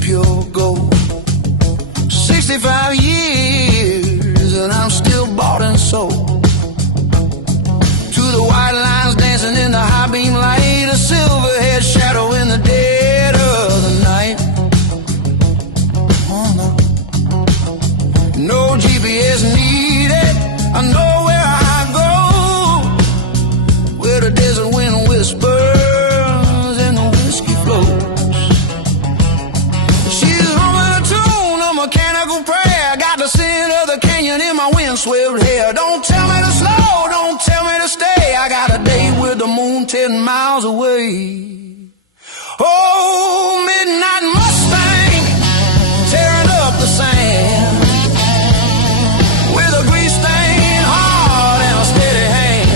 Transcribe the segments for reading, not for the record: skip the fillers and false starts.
Pure gold. 65 years and I'm still bought and sold. To the white lines dancing in the high beam light, a silverhead shadow in the dead of the night. Oh, no. No GPS needed, I know where I go, where the desert wind whispers and the whiskey flows. Mechanical prayer, got the scent of the canyon in my windswept hair. Don't tell me to slow, don't tell me to stay. I got a date with the moon 10 miles away. Oh, midnight Mustang, tearing up the sand, with a grease stained heart and a steady hand.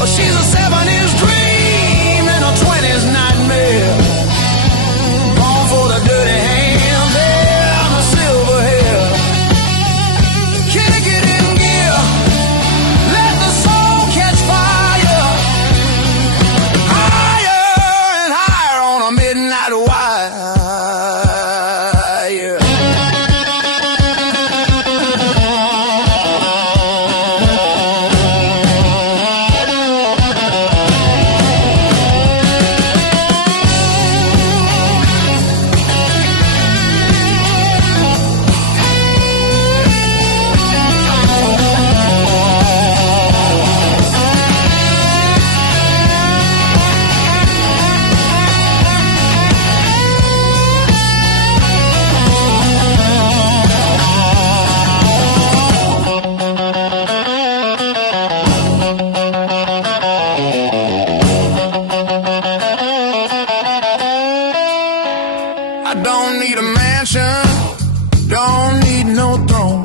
Oh, she's a 7-inch dream and a 20s nightmare, born for the dirty hand. Don't need no throne,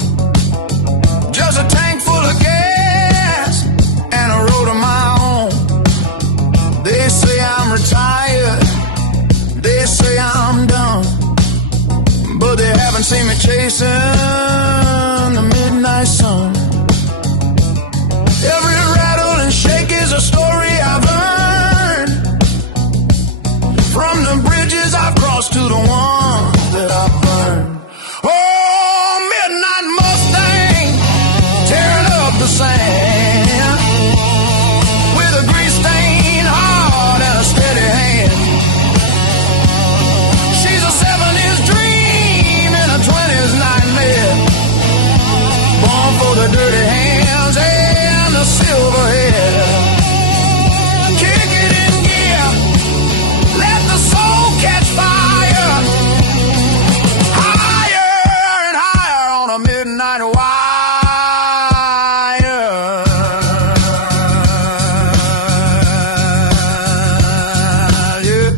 just a tank full of gas and a road of my own. They say I'm retired, they say I'm done, but they haven't seen me chasing the midnight sun. Every rattle and shake is a story I've earned, from the bridges I've crossed to the ones that I've burned. Oh, midnight Mustang, tearing up the sand, with a grease-stained heart and a steady hand. She's a 7-inch dream and a 20s nightmare, born for the dirty hands and the silver hair. Kick it in gear, let the soul catch fire, higher and higher on a midnight wire. Yeah.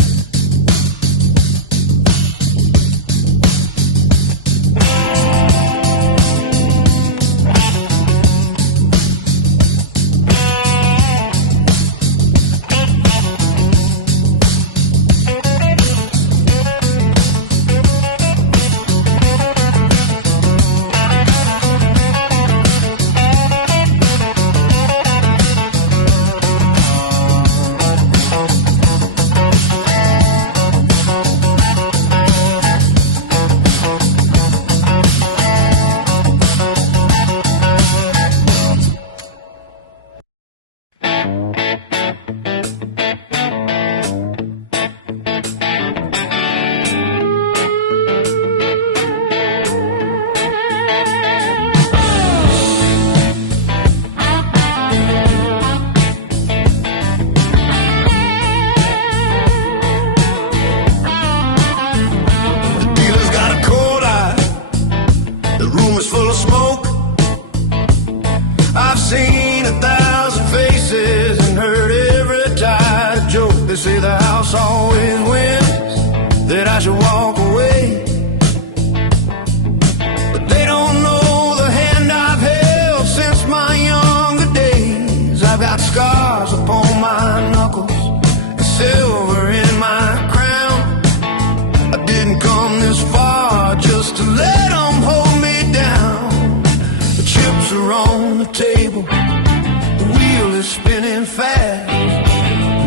the table, the wheel is spinning fast,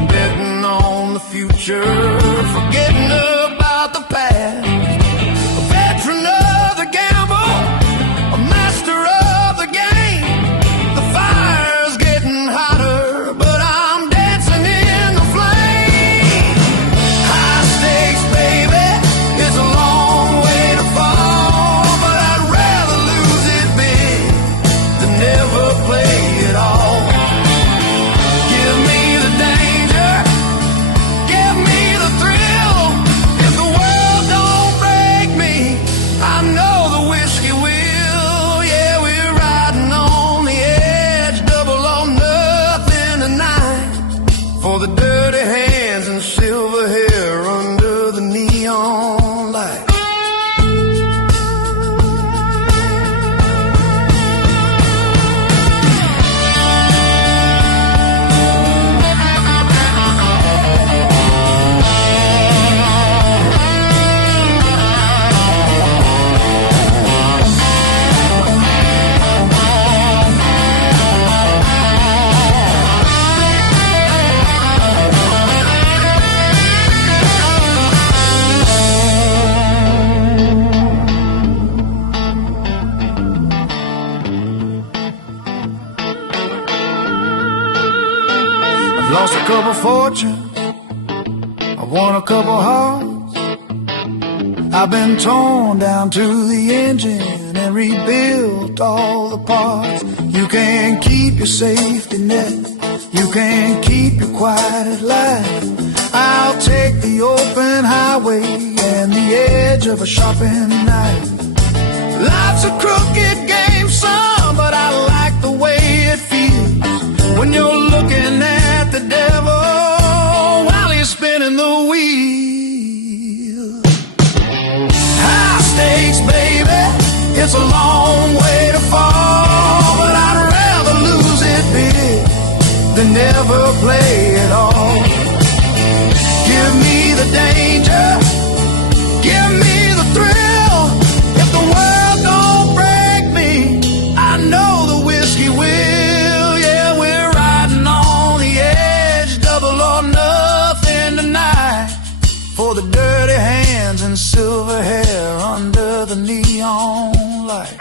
betting on the future, forgetting about the past. A veteran of the gamble, a master of the game. The fire's getting hotter, but I'm dancing in the flame. High stakes, baby, it's a long way to fall, but I'd rather lose it big than never play it all. Give me the danger, give me the thrill. If the world don't break me, I know the whiskey will. Yeah, we're riding on the edge, double or nothing tonight. For the dirty hands and silver hair under the neon light. I've lost a couple fortunes, I've won a couple hearts. I've been torn down to the engine and rebuilt all the parts. You can't keep your safety net, you can't keep your quiet life. I'll take the open highway and the edge of a sharpened knife. Life's a crooked game, son, but I like the way it feels when you're looking at the devil while he's spinning the wheel. High stakes, baby, it's a long way to fall, but I'd rather lose it big than never play it all. Give me the danger, give me the thrill. If the world don't break me, I know the whiskey will. Yeah, we're riding on the edge, double or nothing tonight. For the dirty hands and silver hair under the neon light.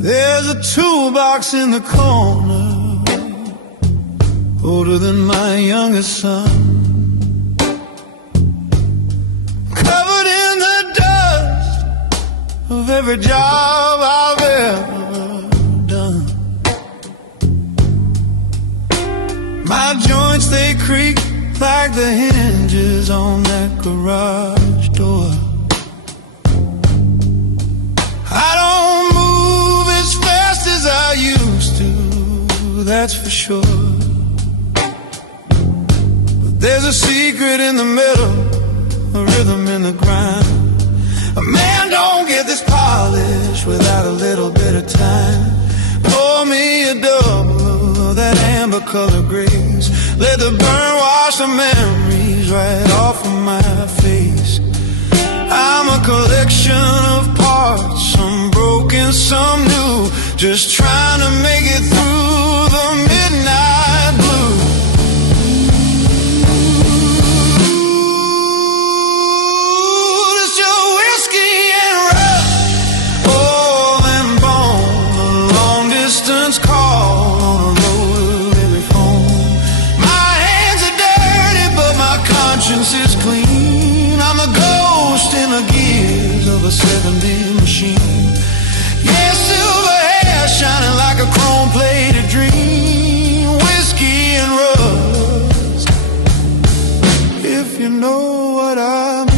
There's a toolbox in the corner, older than my youngest son, covered in the dust of every job I've ever done. My joints, they creak like the hinges on that garage door. I don't move as fast as I used to, that's for sure. But there's a secret in the middle, a rhythm in the grind. A man don't get this polish without a little bit of time. Pour me a double of that amber color grace. Let the burn wash the memories right off of my face. I'm a collection of parts, some broken, some new, just trying to make it through the midnight blue. conscience is clean. I'm a ghost in the gears of a 70 machine. Yeah, silver hair shining like a chrome-plated dream. Whiskey and rust, if you know what I mean.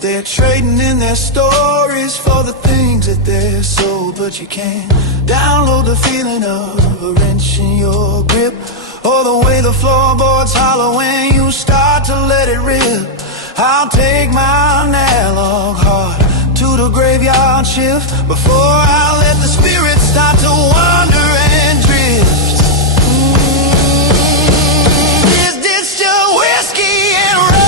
They're trading in their stories for the things that they're sold. But you can't download the feeling of a wrench in your grip, or the way the floorboards holler when you start to let it rip. I'll take my analog heart to the graveyard shift before I let the spirit start to wander and drift. Is this just whiskey and rust?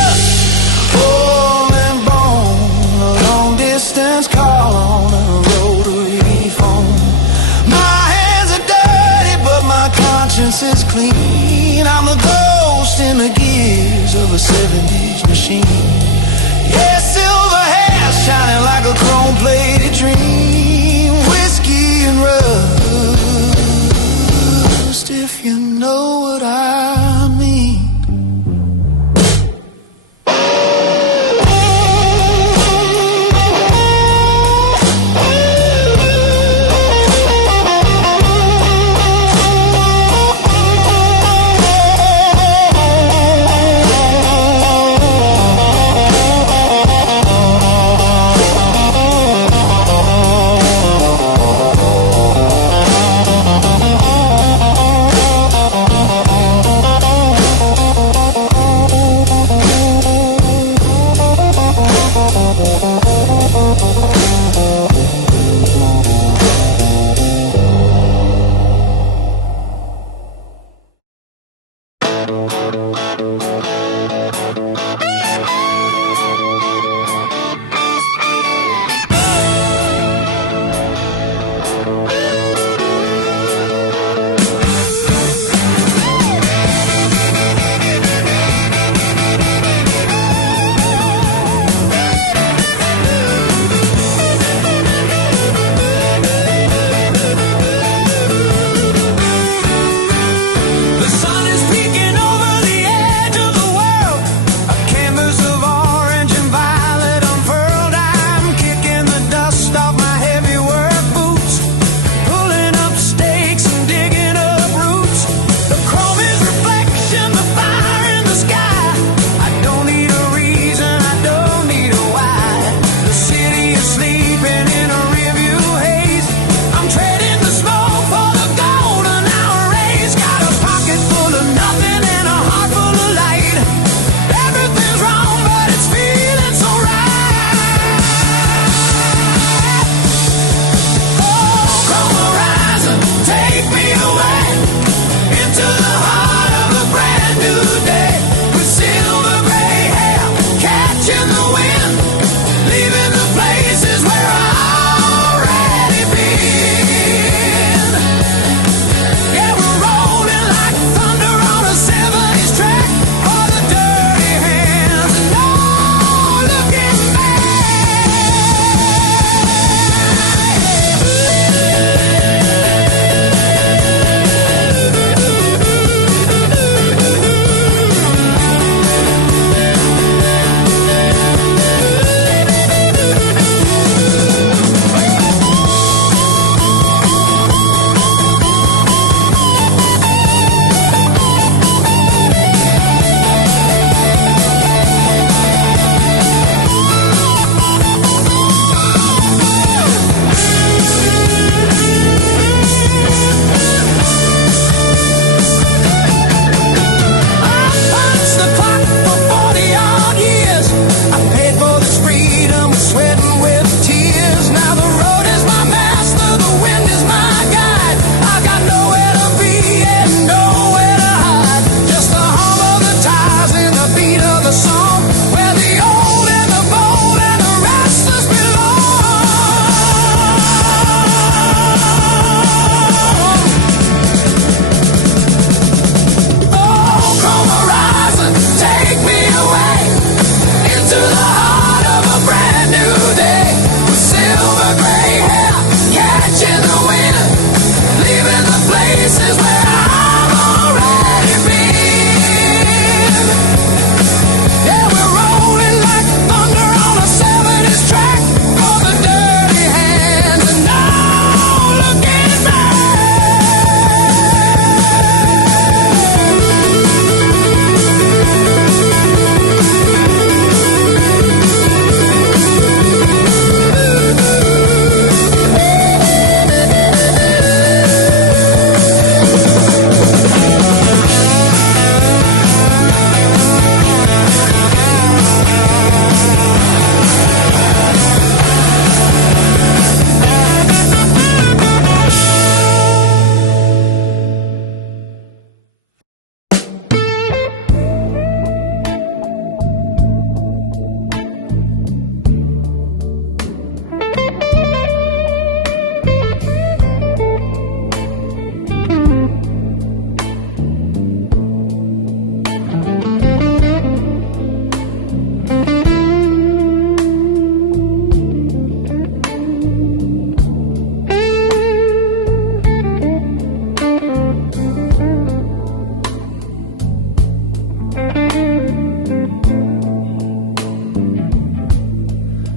Distance call on a rotary phone. My hands are dirty, but my conscience is clean. I'm a ghost in the gears of a 70s machine. Yeah, silver hair shining like a chrome-plated dream. Whiskey and rust, if you know what I mean.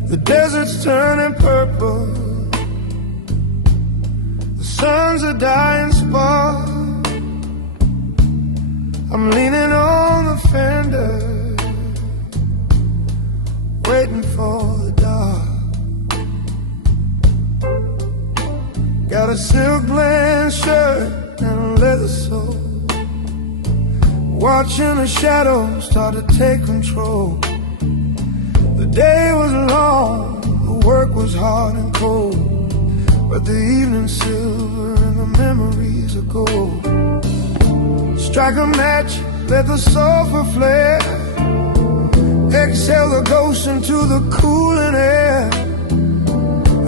The desert's turning purple, the sun's a dying spark. I'm leaning on the fender, waiting for the dark. Got a silk blend shirt and a leather sole, watching the shadows start to take control. The day was long, the work was hard and cold, but the evening's silver and the memories are gold. Strike a match, let the sulfur flare, exhale the ghost into the cooling air.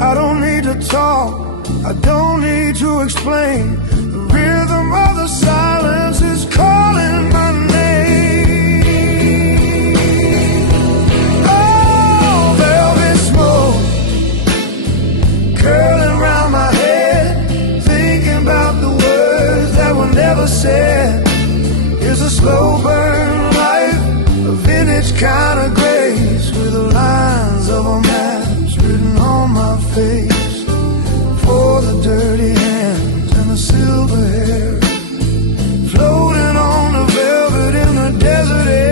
I don't need to talk, I don't need to explain. The rhythm of the silence is calling my name. Oh, velvet smoke curling round my head, thinking about the words that were never said. It's a slow burn life, a vintage kind of grace, with the lines of a match written on my face. For the dirty hands and the silver hair, floating on the velvet in the desert air.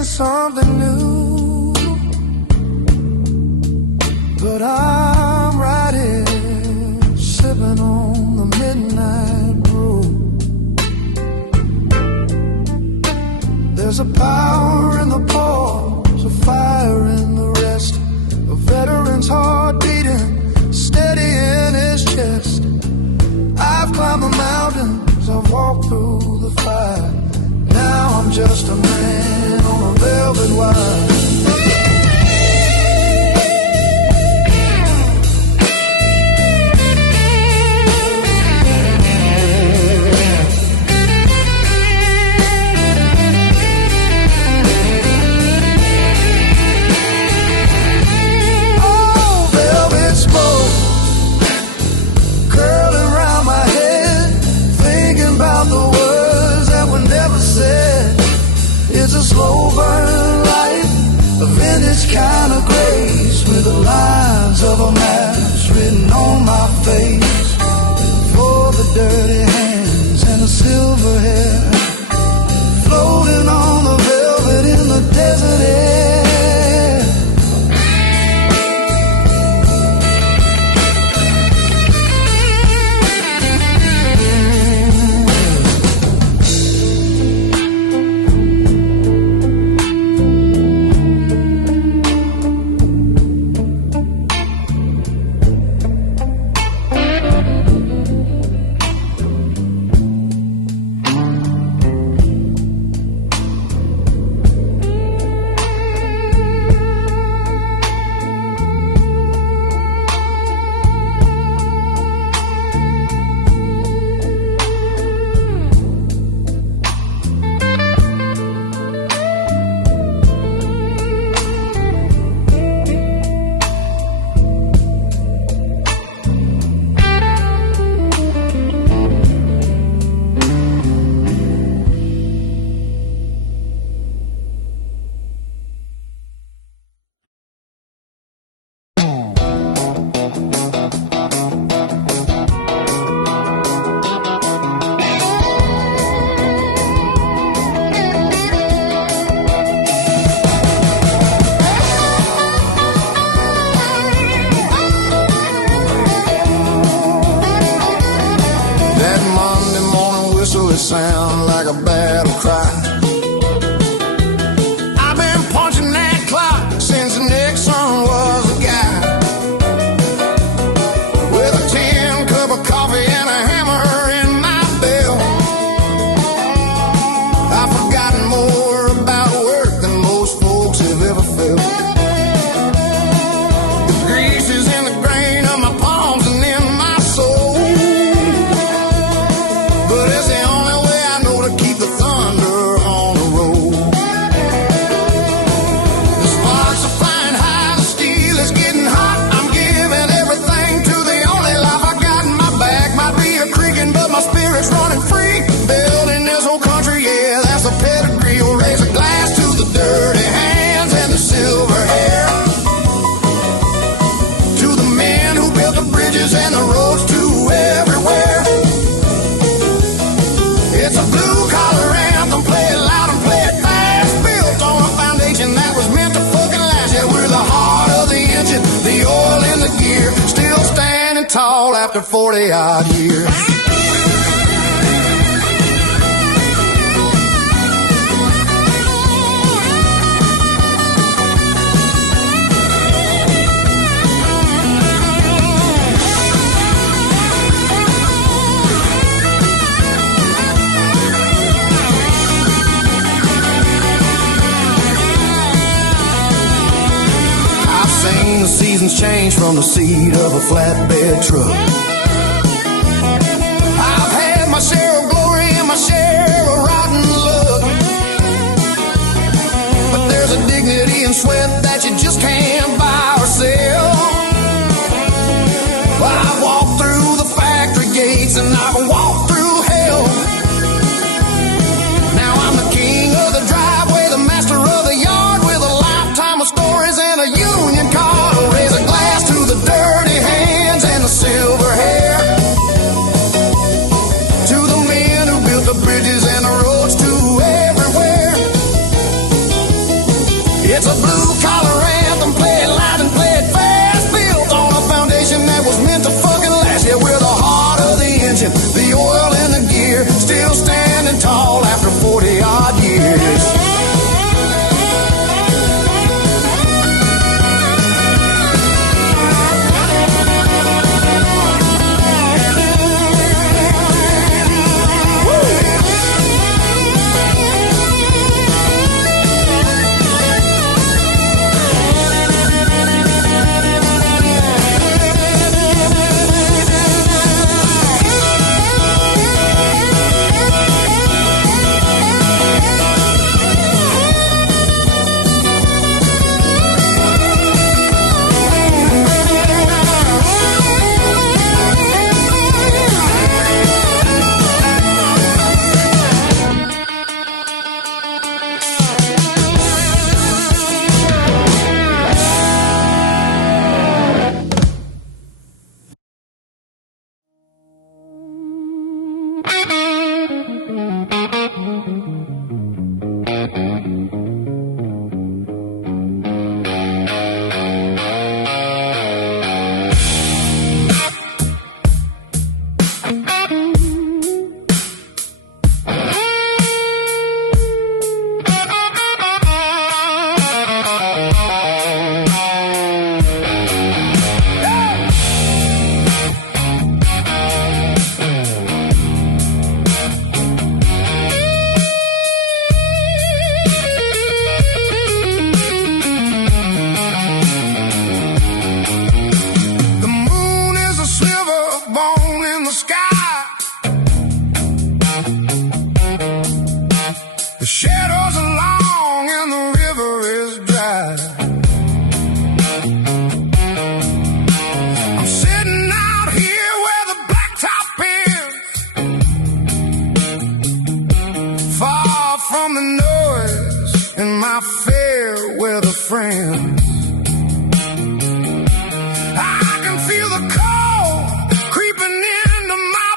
Something new, but I'm right here sipping on the midnight brew. There's a power in the pause, a fire in the rest, a veteran's heart beating steady in his chest. I've climbed the mountains, I've walked through the fire. Now I'm just a man on a velvet wire. Oh, velvet smoke curling round my head, thinking about the words that were never said. It's a slow burn life, sound like a battle cry. I've been punching that clock since Nixon was a guy, with a tin cup of coffee and a hammer in my belt. I've forgotten more about work than most folks have ever felt. The grease is in the grain of my palms and in my soul, but it's the only way I know to keep the thunder on the road. The sparks are flying high, the steel is getting hot. I'm giving everything to the only life I got in my back. Might be a creaking, but my spirit's running free. Building this whole country, yeah, that's a pedigree. We'll raise a glass to the dirty hands and the silver hair, to the men who built the bridges and the roads to everywhere. It's a blue-collar anthem, play it loud and play it fast, built on a foundation that was meant to fucking last. Yeah, we're the heart of the engine, the oil in the gear, still standing tall after 40-odd years. Seen the seasons change from the seat of a flatbed truck. I've had my share of glory and my share of rotten luck, but there's a dignity and sweat that you just can't buy or sell. Well, I've walked through the factory gates and I've walked through hell. Now I'm the king of the driveway, the master of the yard, with a lifetime of stories and a union card. I'll raise a glass to the dirty hands and the silver hair, to the men who built the bridges and the roads to everywhere. It's a blue-collar anthem, play it loud and play it fast, built on a foundation that was meant to fucking last. Yeah, we're the heart of the engine, the oil in the gear, still standing tall after 40-odd years. friends. I can feel the cold creeping into my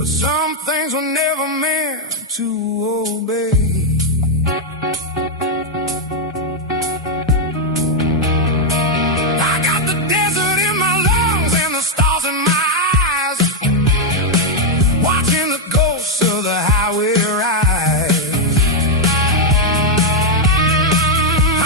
but some things were never meant to obey. I got the desert in my lungs and the stars in my eyes, watching the ghosts of the highway rise.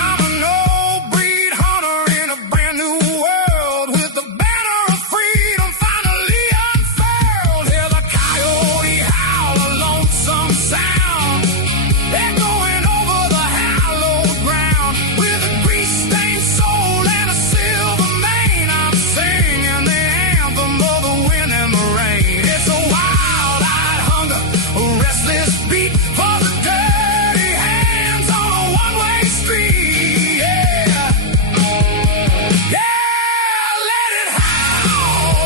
I'm an old breed hunter in a brand new world, with the banner of freedom finally unfurled. Hear the coyote howl, a lonesome sound, echoing over the hallowed ground. With a grease-stained soul and a silver mane, I'm singing the anthem of the wind and the rain. It's a wild-eyed hunger, a restless beat for the dirty hands on a one-way street. Yeah, yeah, let it howl.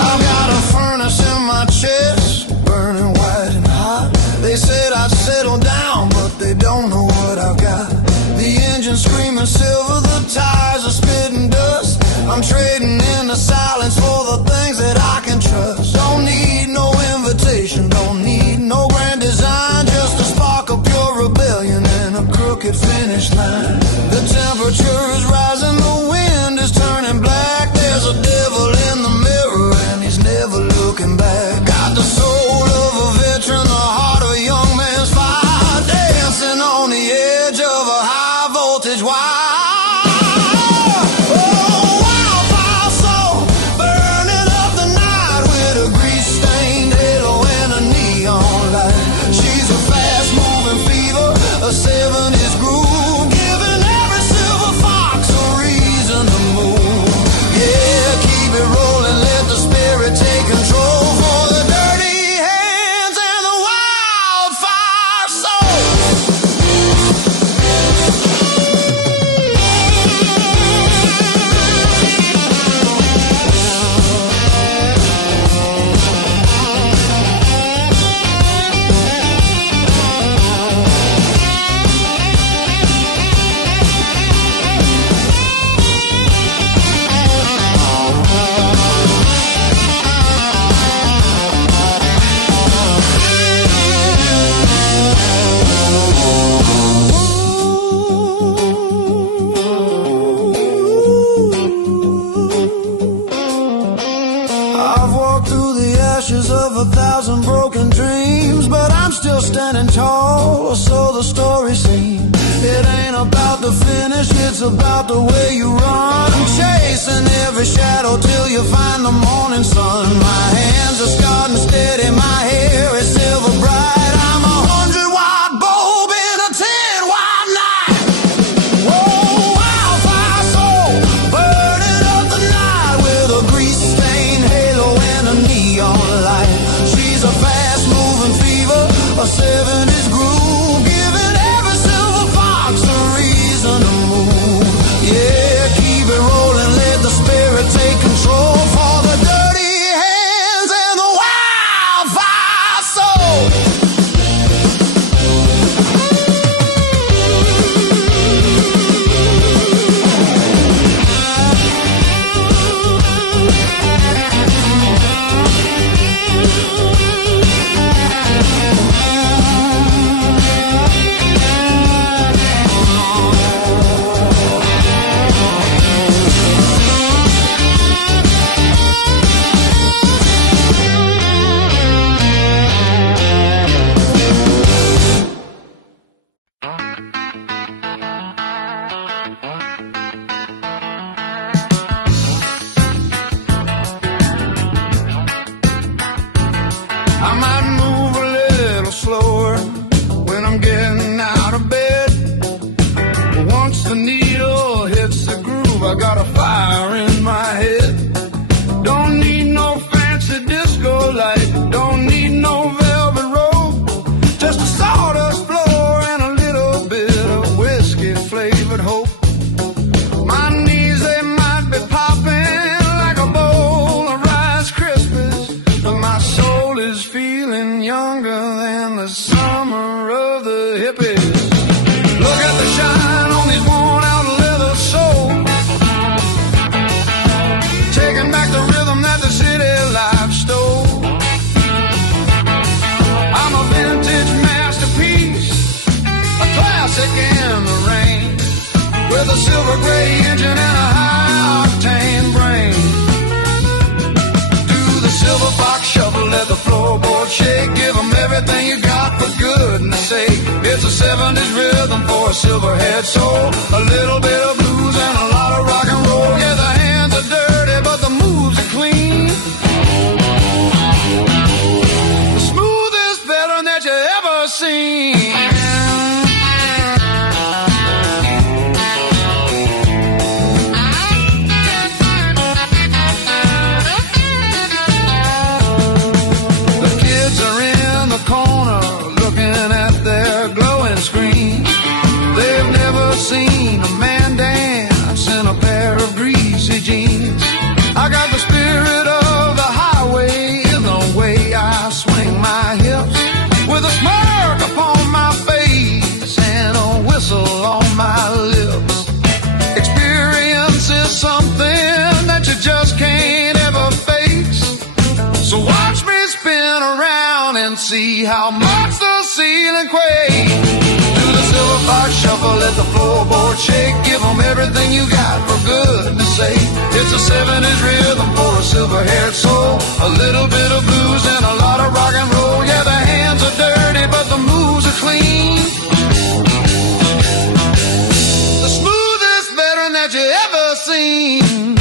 I've got a furnace in my chest, burning white and hot. They said I'd settle down, but they don't know what I've got. The engine's screaming silver, the tires are spitting dust. I'm trading in the silence for the things that I can trust. Don't need no invitation, don't need no grand design, just a spark of pure rebellion and a crooked finish line. The temperature is rising, the wind is turning black. There's a devil in the mirror and he's never looking back. Got the soul of a veteran, the heart of a young man's fire, dancing on the edge of a high voltage wire. Oh, wildfire soul, burning up the night with a grease-stained halo and a neon light. She's a fast-moving fever, a 70s groove, giving every silver fox a reason to move. Yeah, keep it rolling, let the spirit take control for the dirty hands and the wildfire soul. I've walked through the ashes of 1,000 broken dreams, but I'm still standing tall, or so the story seems. It ain't about the finish, it's about the way you run, chasing every shadow till you find the morning sun. My hands are scarred and steady, my hair is silver bright. I'm a 100-watt bulb in a 10-watt night. Whoa, wildfire soul, burning up the night with a grease-stained halo and a neon light. She's a fast-moving fever, a 70s groove, giving every silver fox a reason to move. Yeah, keep it rolling, let the spirit take control for the dirty hands It's a 70s rhythm for a silver-haired soul. A little bit of blues and a lot of rock and roll. Yeah, the hands are dirty, but the moves are clean. The smoothest veteran that you ever seen. Seen a man dance in a pair of greasy jeans. I got the spirit of the highway in the way I swing my hips, with a smirk upon my face and a whistle on my lips. Experience is something that you just can't ever face. So watch me spin around and see how much the ceiling quakes. Silver fox shuffle, let the floorboard shake. Give 'em everything you got, for goodness sake. It's a 70s rhythm for a silver-haired soul. A little bit of blues and a lot of rock and roll. Yeah, the hands are dirty, but the moves are clean. The smoothest veteran that you ever seen.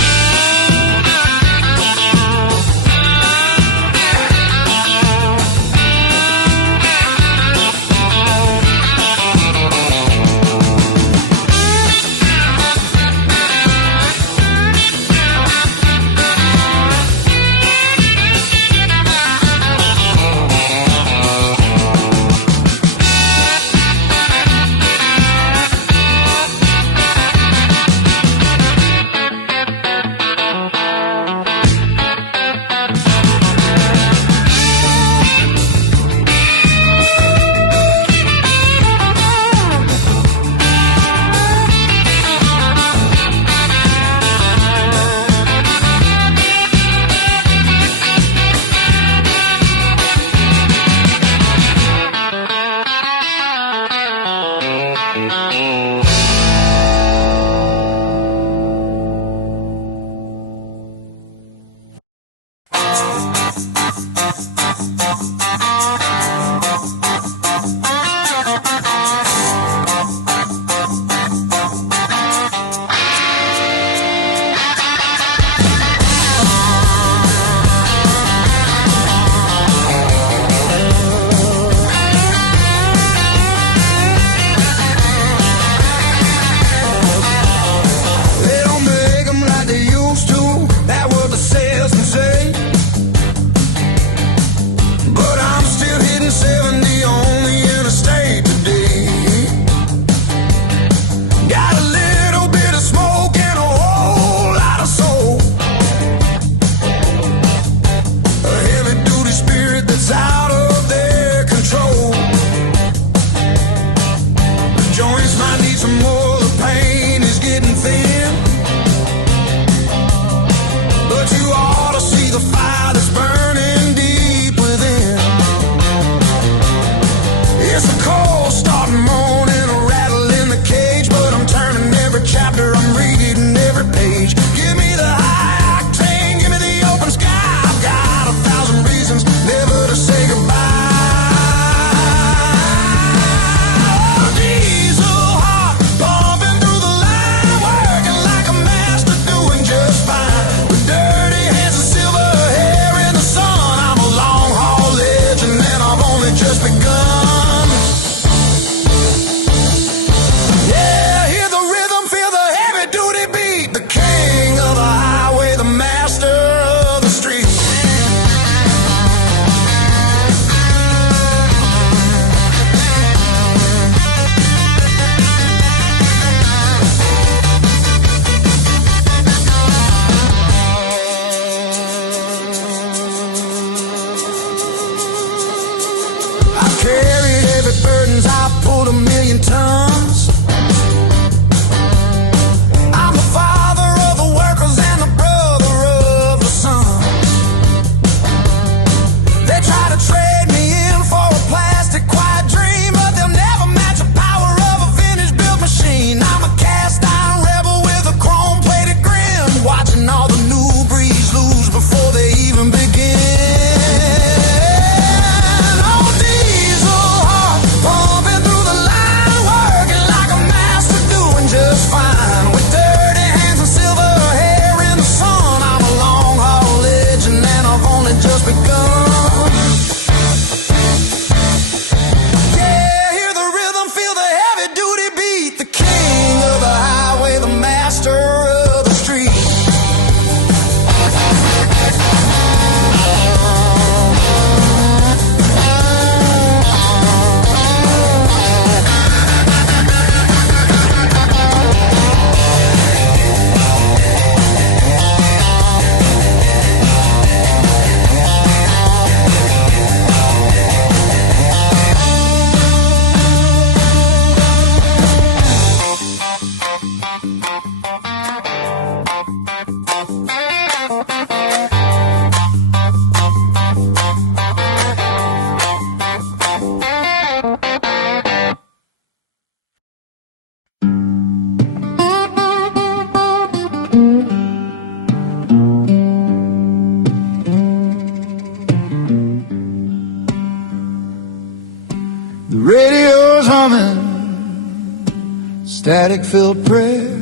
humming static-filled prayer,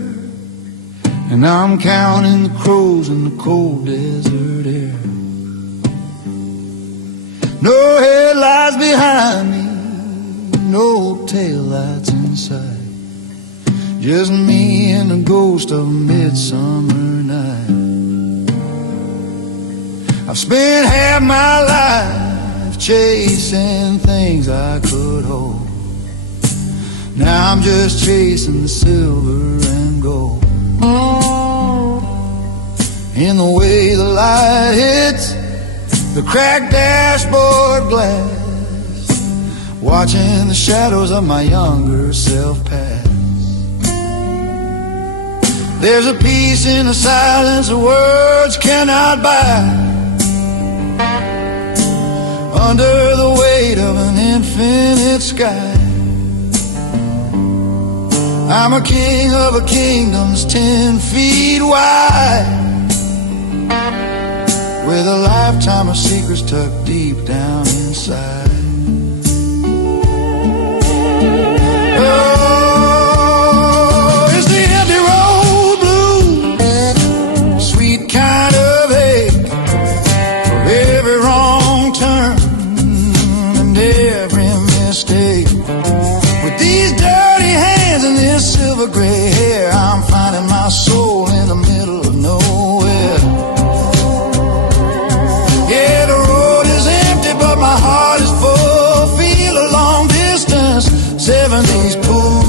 and I'm counting the crows in the cold desert air. No headlights behind me, no taillights inside, just me and the ghost of a midsummer night. I've spent half my life chasing things I could hold. Now I'm just chasing the silver and gold. In the way the light hits the cracked dashboard glass, watching the shadows of my younger self pass. There's a peace in the silence that words cannot buy, under the weight of an infinite sky. I'm a king of a kingdom that's 10 feet wide, with a lifetime of secrets tucked deep down inside. Oh, it's the empty road blues, sweet kind of ache for every wrong turn and every mistake. With these dirty hands and this silver gray hair, I'm finding my soul in the middle of nowhere. Yeah, the road is empty, but my heart is full. Feel a long distance, 70s pool.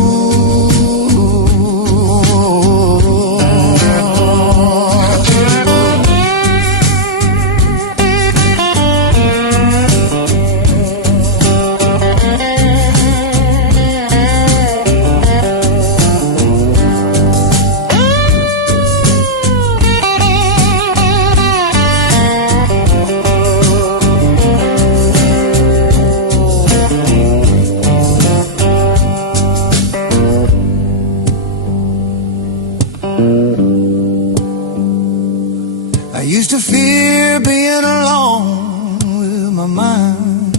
I used to fear being alone with my mind,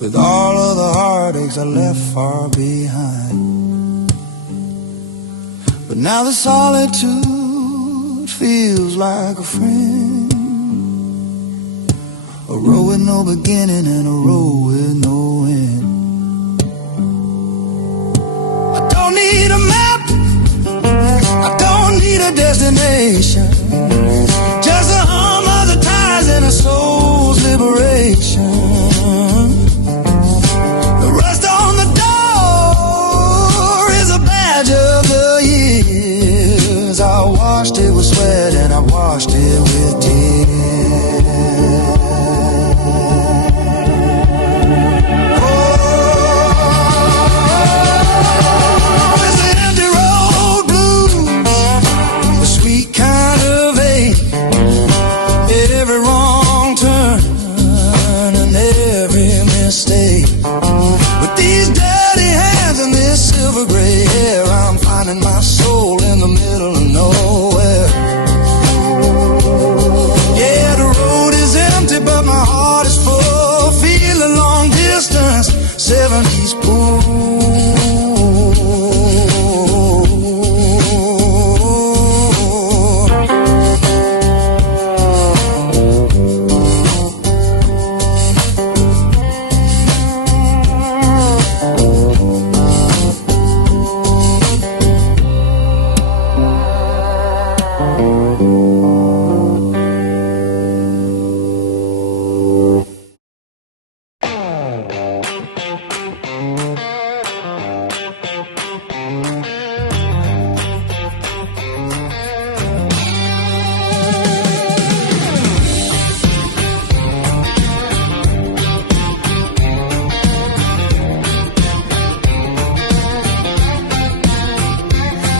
with all of the heartaches I left far behind. But now the solitude feels like a friend, a road with no beginning and a road with no end. I don't need a map, I don't need a destination, just a hum of the tides and a soul's liberation. The rust on the door is a badge of the years. I washed it with sweat and I washed it with tears. With these dirty hands and this silver gray hair, I'm finding my soul in the middle of nowhere. Yeah, the road is empty, but my heart is full. Feel a long distance, 70s pool.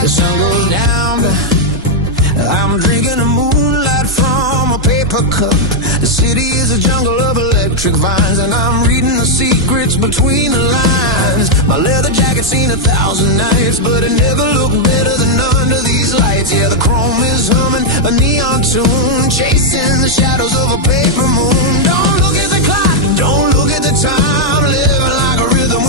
The sun goes down, I'm drinking the moonlight from a paper cup. The city is a jungle of electric vines, and I'm reading the secrets between the lines. My leather jacket's seen 1,000 nights, but it never looked better than under these lights. Yeah, the chrome is humming a neon tune, chasing the shadows of a paper moon. Don't look at the clock, don't look at the time, living like a rhythm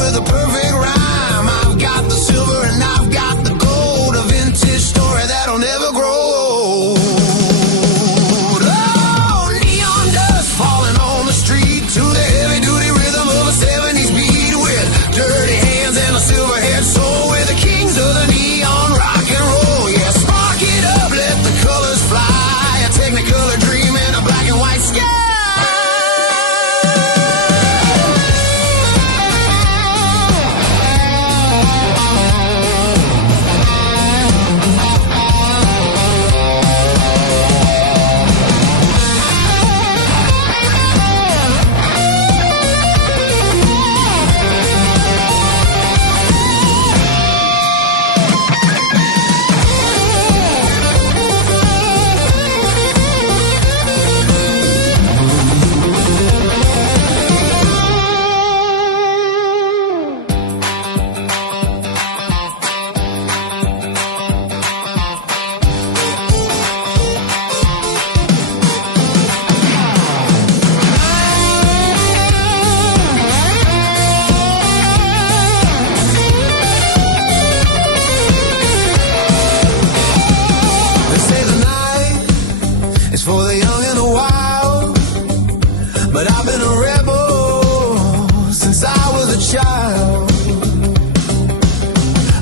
It's for the young and the wild. But I've been a rebel since I was a child.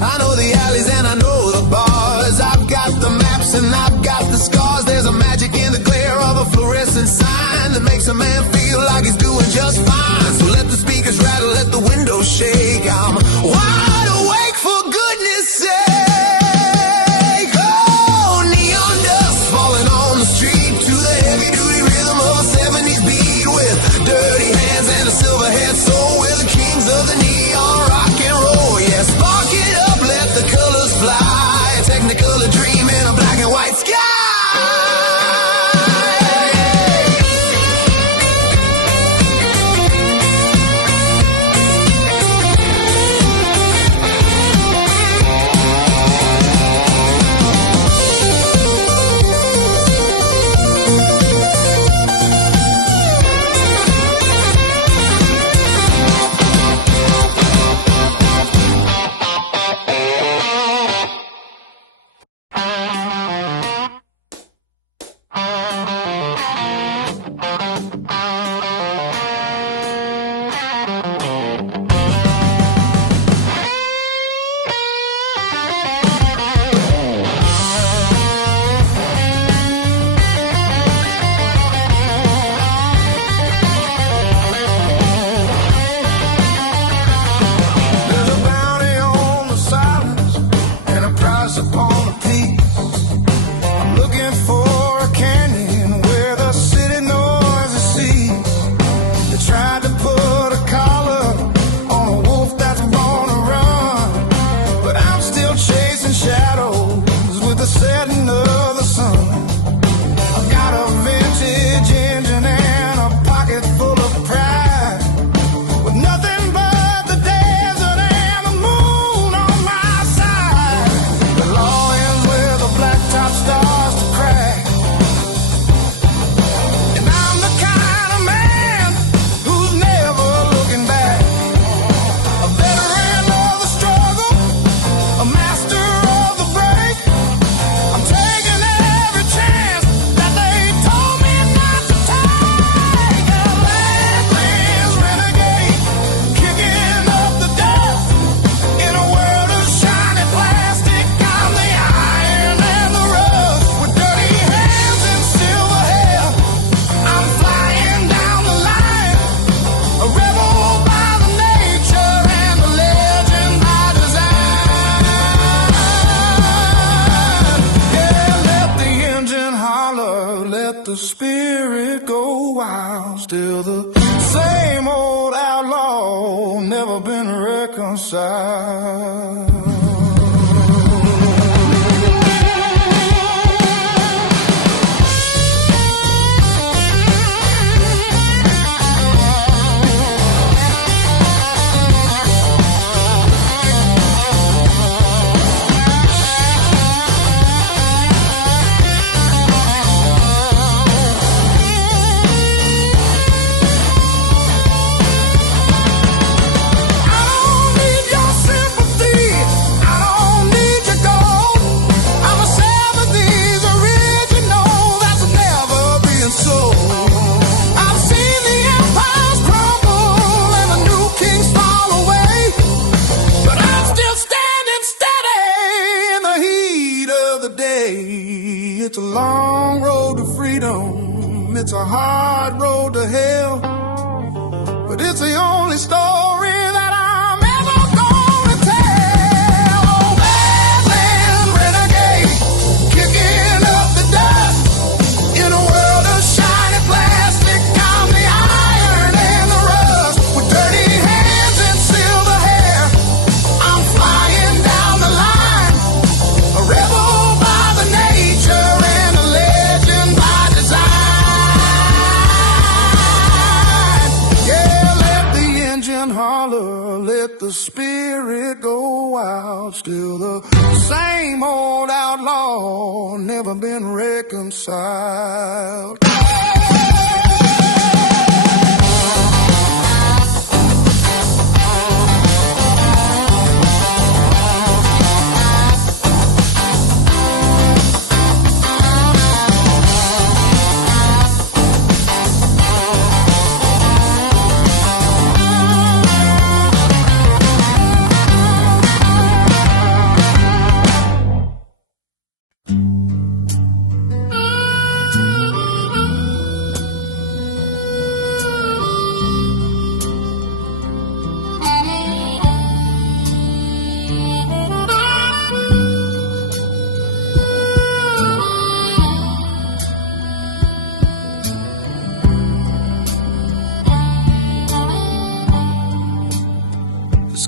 I know the alleys and I know the bars. I've got the maps and I've got the scars. There's a magic in the glare of a fluorescent sign that makes a man feel like he's doing just fine. So let the speakers rattle, let the windows shake. I'm wide awake for goodness sake. Oh, neon dust falling on the street to the heavy duty rhythm of a 70s beat with dirty hands and a silver head soul. We're the kings of the neon rock and roll. Yeah, spark it up, let the colors fly. A technicolor dream in a black and white sky. The spirit go wild, still the same old outlaw, never been reconciled. It's a long road to freedom, it's a hard road to hell, but it's the only story that I'm ever gonna tell. Oh, Badlands Renegade, kicking up the dust, in a world of shiny plastic, I'm the iron and the rust, with dirty hands and silver hair, I'm flying down the line, a rebel by the nature. Let the spirit go wild, still the same old outlaw, never been reconciled.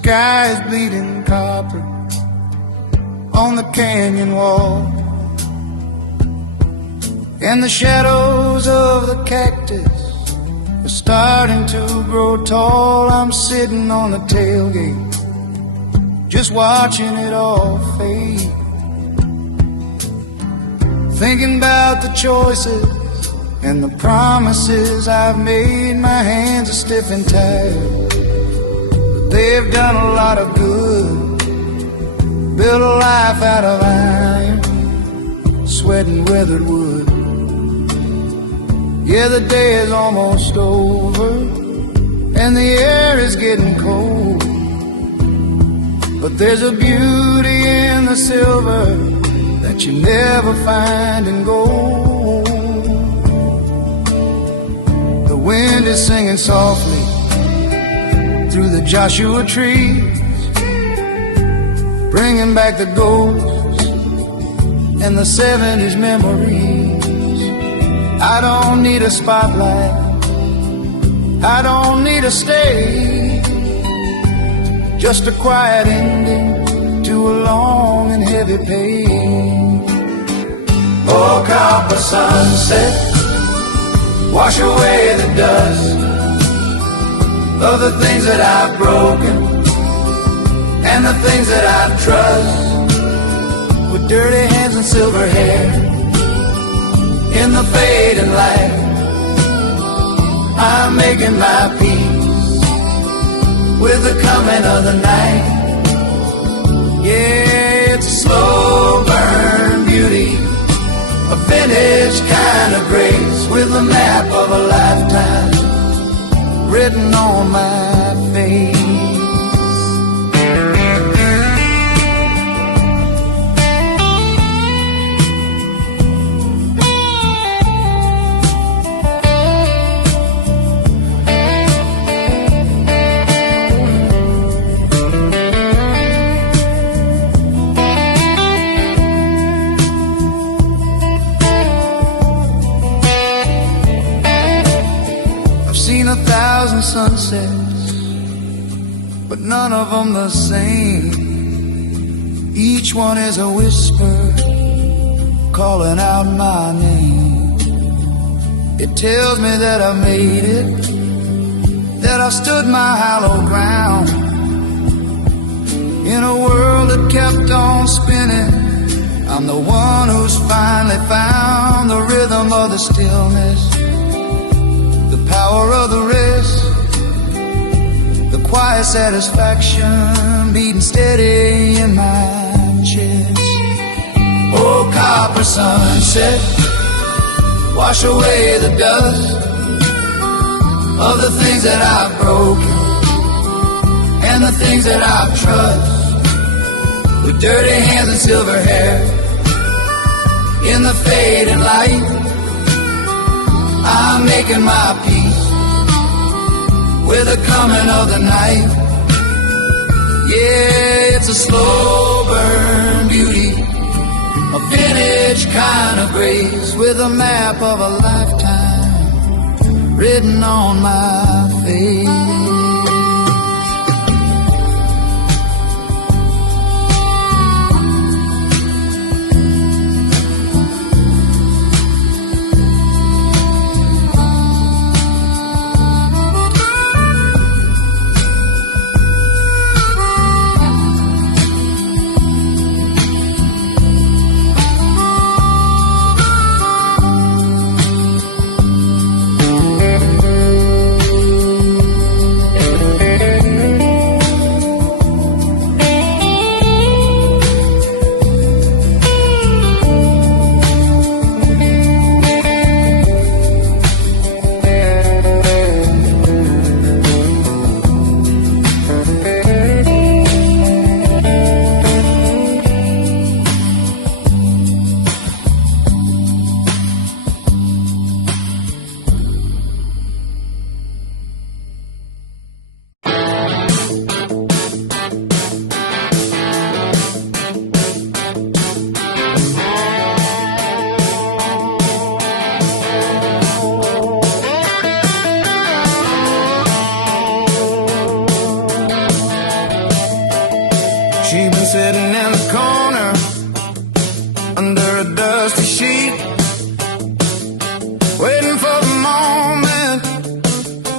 sky is bleeding copper on the canyon wall, and the shadows of the cactus are starting to grow tall. I'm sitting on the tailgate, just watching it all fade, thinking about the choices and the promises I've made. My hands are stiff and tired, but they've done a lot of good. Built a life out of iron, sweat and weathered wood. Yeah, the day is almost over, and the air is getting cold, but there's a beauty in the silver that you never find in gold. The wind is singing softly through the Joshua trees, bringing back the ghosts and the 70s memories. I don't need a spotlight, I don't need a stage, just a quiet ending to a long and heavy page. Oh, copper sunset, wash away the dust of the things that I've broken and the things that I've trust. With dirty hands and silver hair in the fading light, I'm making my peace with the coming of the night. Yeah, it's a slow burn beauty, a vintage kind of grace, with a map of a lifetime written on my face. Sunsets, but none of them the same. Each one is a whisper calling out my name. It tells me that I made it, that I stood my hallowed ground in a world that kept on spinning. I'm the one who's finally found the rhythm of the stillness, the power of the rest, the quiet satisfaction beating steady in my chest. Oh, copper sunset, wash away the dust of the things that I've broken and the things that I've trust. With dirty hands and silver hair in the fading light, I'm making my peace with the coming of the night. Yeah, it's a slow burn beauty, a vintage kind of grace, with a map of a lifetime written on my face.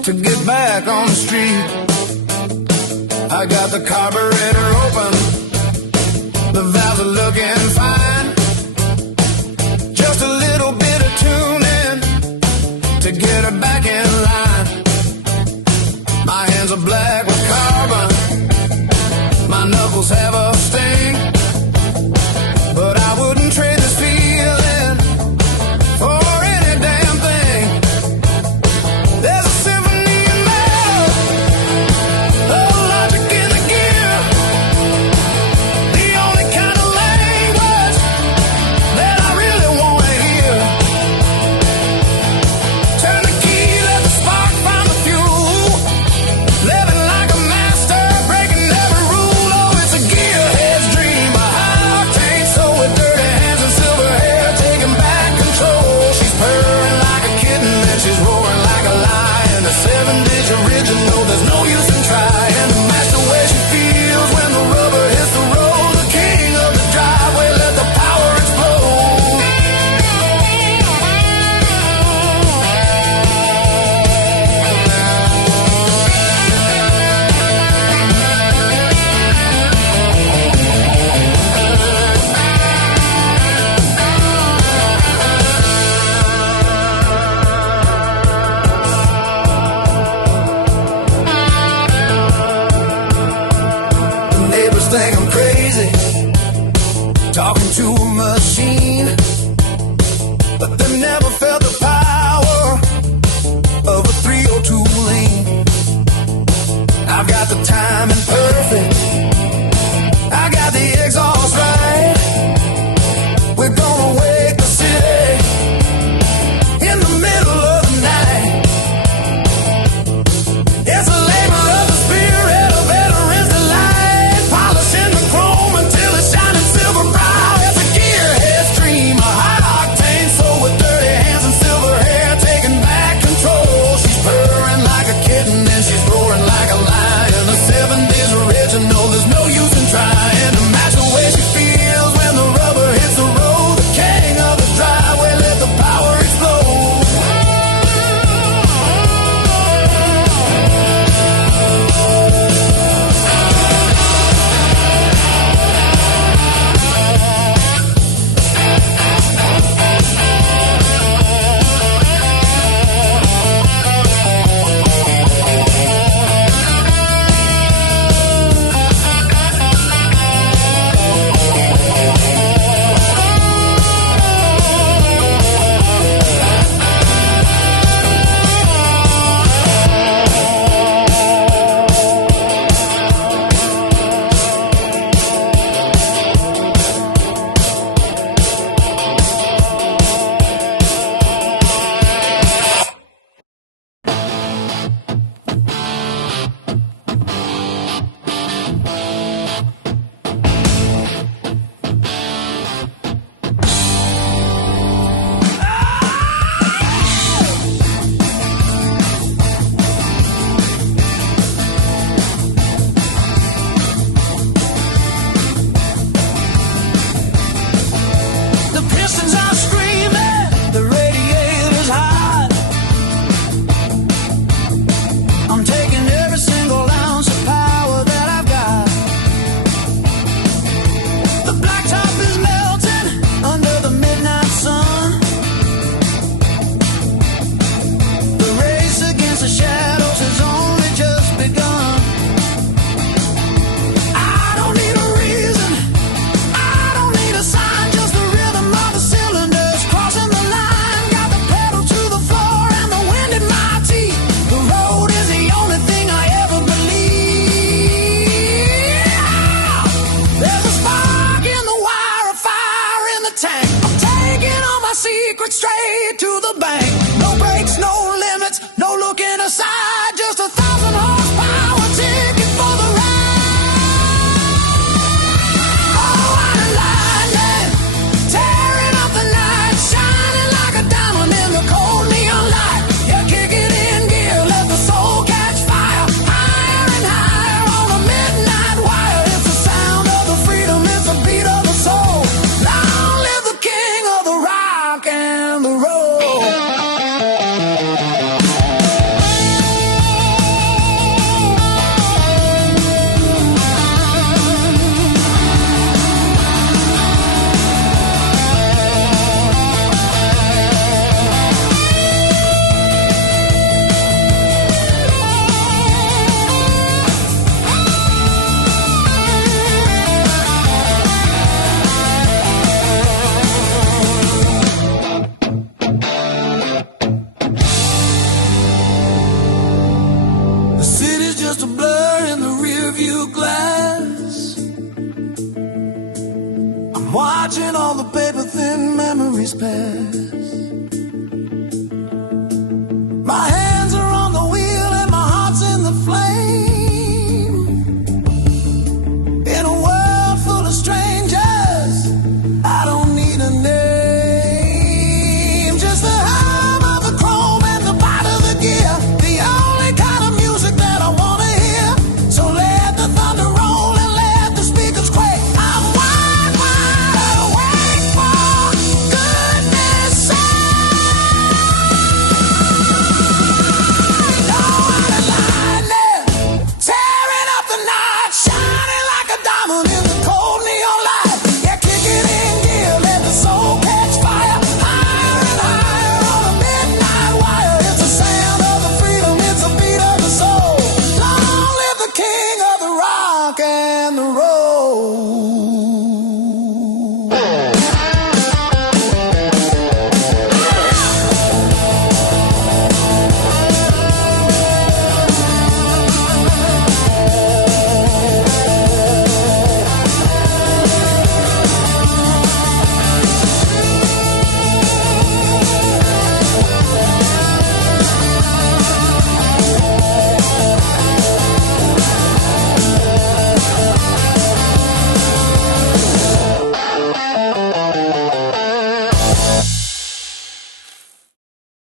to get back on the street. I got the carburetor open, the valves are looking fine. Just a little bit of tuning to get her back in line. My hands are black with carbon, my knuckles have a sting, but I wouldn't trade this feeling for any damn thing. There's a symphony in metal, a logic in the gear, the only kind of language that I really want to hear. Turn the key, let through glass. I'm watching all the paper thin memories pass.